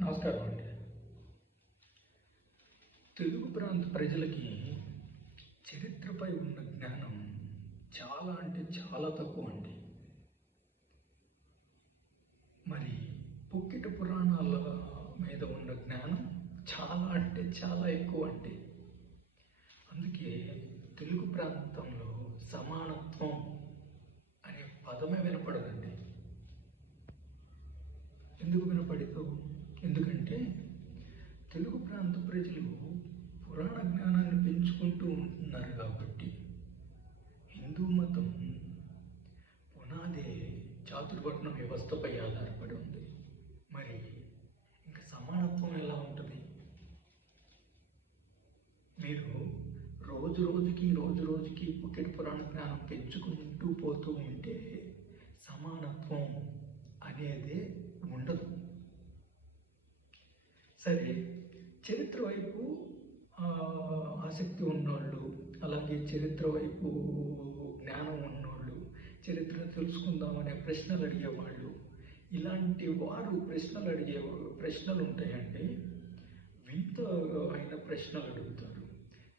నమస్కారం అండి. తెలుగు ప్రాంత ప్రజలకి చరిత్రపై ఉన్న జ్ఞానం చాలా అంటే చాలా తక్కువ అండి. మరి పుక్కిట పురాణాల మీద ఉన్న జ్ఞానం చాలా అంటే చాలా ఎక్కువ అండి. అందుకే తెలుగు ప్రాంతంలో ప్రాంత ప్రజలు పురాణ జ్ఞానాన్ని పెంచుకుంటూ ఉంటున్నారు కాబట్టి హిందూ మతం పునాదే చాతుర్వర్ణ వ్యవస్థపై ఆధారపడి ఉంది. మరి ఇంకా సమానత్వం ఎలా ఉంటుంది? మీరు రోజు రోజుకి రోజు రోజుకి పుక్కెట్ పురాణ జ్ఞానం పెంచుకుంటూ పోతూ ఉంటే సమానత్వం అనేదే ఉండదు సరే చరిత్ర వైపు ఆసక్తి ఉన్నోళ్ళు అలాగే చరిత్ర వైపు జ్ఞానం ఉన్నోళ్ళు చరిత్ర తెలుసుకుందామనే ప్రశ్నలు అడిగేవాళ్ళు. ఇలాంటి వారు ప్రశ్నలు అడిగే ప్రశ్నలు ఉంటాయండి. వింత అయిన ప్రశ్నలు అడుగుతారు.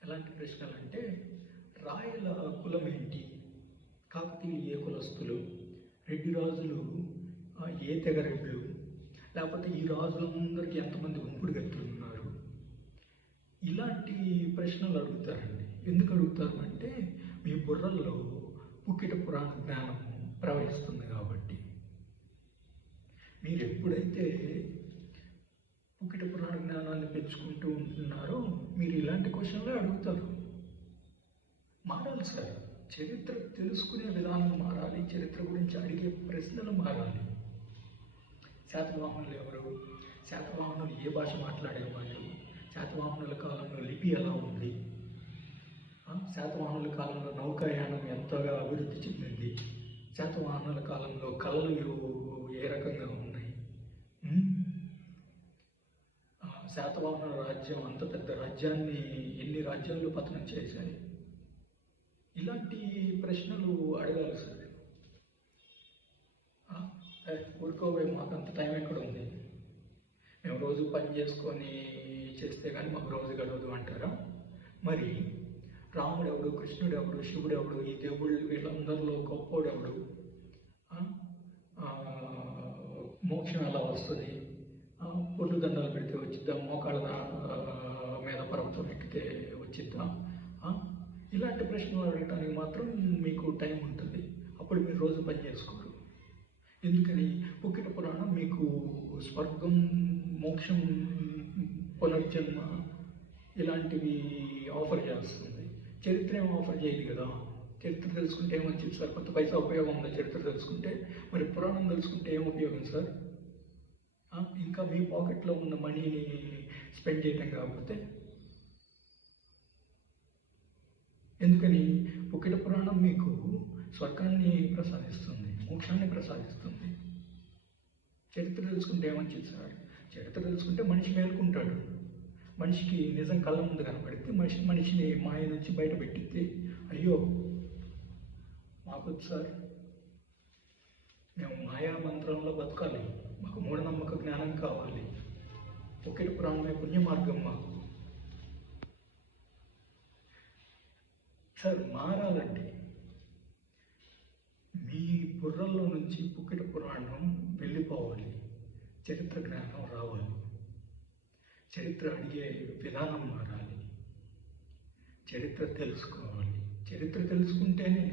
ఎలాంటి ప్రశ్నలు అంటే రాయల కులం ఏంటి? కాకతీయులు ఏ కులస్తులు? రెడ్డి రాజులు ఏ తెగరెడ్లు లేకపోతే ఈ రాజులందరికీ ఎంతమంది ఉంపుడు గతులు ఇలాంటి ప్రశ్నలు అడుగుతారండి. ఎందుకు అడుగుతారు అంటే మీ బుర్రల్లో పుక్కిట పురాణ జ్ఞానం ప్రవహిస్తుంది కాబట్టి. మీరు ఎప్పుడైతే పుక్కిట పురాణ జ్ఞానాన్ని పెంచుకుంటూ ఉంటున్నారో మీరు ఇలాంటి క్వశ్చన్లే అడుగుతారు. మారాలి సార్ చరిత్ర తెలుసుకునే విధానం మారాలి చరిత్ర గురించి అడిగే ప్రశ్నలు మారాలి. శాతవాహనులు ఎవరు? శాతవాహనులు ఏ భాష మాట్లాడేవాళ్ళు? శాతవాహనుల కాలంలో లిపి ఎలా ఉంది? శాతవాహనుల కాలంలో నౌకాయానం ఎంతగా అభివృద్ధి చెందింది? శాతవాహనుల కాలంలో కళలు ఏ రకంగా ఉన్నాయి? శాతవాహనుల రాజ్యం అంత పెద్ద రాజ్యాన్ని ఎన్ని రాజ్యాలు పతనం చేశాయి? ఇలాంటి ప్రశ్నలు అడగాల్సింది. సార్ ఊరుకోబోయే మాకు అంత టైం ఎక్కడ ఉంది. రోజు పని చేసుకొని చేస్తే కానీ మాకు రోజు గడవదు అంటారా? మరి రాముడు ఎవడు కృష్ణుడు ఎవడు శివుడు ఎవడు ఈ దేవుళ్ళు వీళ్ళందరిలో గొప్పోడు ఎవడు మోక్షం ఎలా వస్తుంది? పొళ్ళు దండాలు పెడితే వచ్చిద్దా? మోకాళ్ళ మీద పర్వతం ఎక్కితే వచ్చిద్దా? ఇలాంటి ప్రశ్నలు అడగటానికి మాత్రం మీకు టైం ఉంటుంది. అప్పుడు మీరు రోజు పని చేసుకోరు. ఎందుకని? పుక్కిట పురాణం మీకు స్వర్గం మోక్షం పునర్జన్మ ఇలాంటివి ఆఫర్ చేస్తుంది. చరిత్ర ఏం ఆఫర్ చేయదు కదా? చరిత్ర తెలుసుకుంటే ఏమొచ్చింది సార్? కొంత పైసా ఉపయోగం ఉందా చరిత్ర తెలుసుకుంటే? మరి పురాణం తెలుసుకుంటే ఏం ఉపయోగం సార్? ఇంకా మీ పాకెట్లో ఉన్న మనీని స్పెండ్ చేయటం కాకపోతే? ఎందుకని? పుక్కిట పురాణం మీకు స్వర్గాన్ని ప్రసాదిస్తుంది మోక్షాన్ని ప్రసాదిస్తుంది. చరిత్ర తెలుసుకుంటే ఏమని సార్ చరిత్ర తెలుసుకుంటే మనిషి మేలుకుంటాడు. మనిషికి నిజం కళ్ళ ముందు కనపడితే మనిషి మనిషిని మాయ నుంచి బయట పెట్టితే అయ్యో మాకు సార్. మేము మాయా మంత్రంలో బతకాలి. మాకు మూఢనమ్మక జ్ఞానం కావాలి. ఒకటి పురాణమే పుణ్య మార్గం మాకు. సార్ మారాలండి మీ బుర్రల్లో నుంచి పుక్కిట పురాణం వెళ్ళిపోవాలి చరిత్ర జ్ఞానం రావాలి చరిత్ర అడిగే విధానం మారాలి చరిత్ర తెలుసుకోవాలి. చరిత్ర తెలుసుకుంటేనే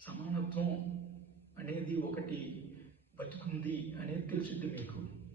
సమానత్వం అనేది ఒకటి బతుకుంది అనేది తెలిసింది మీకు.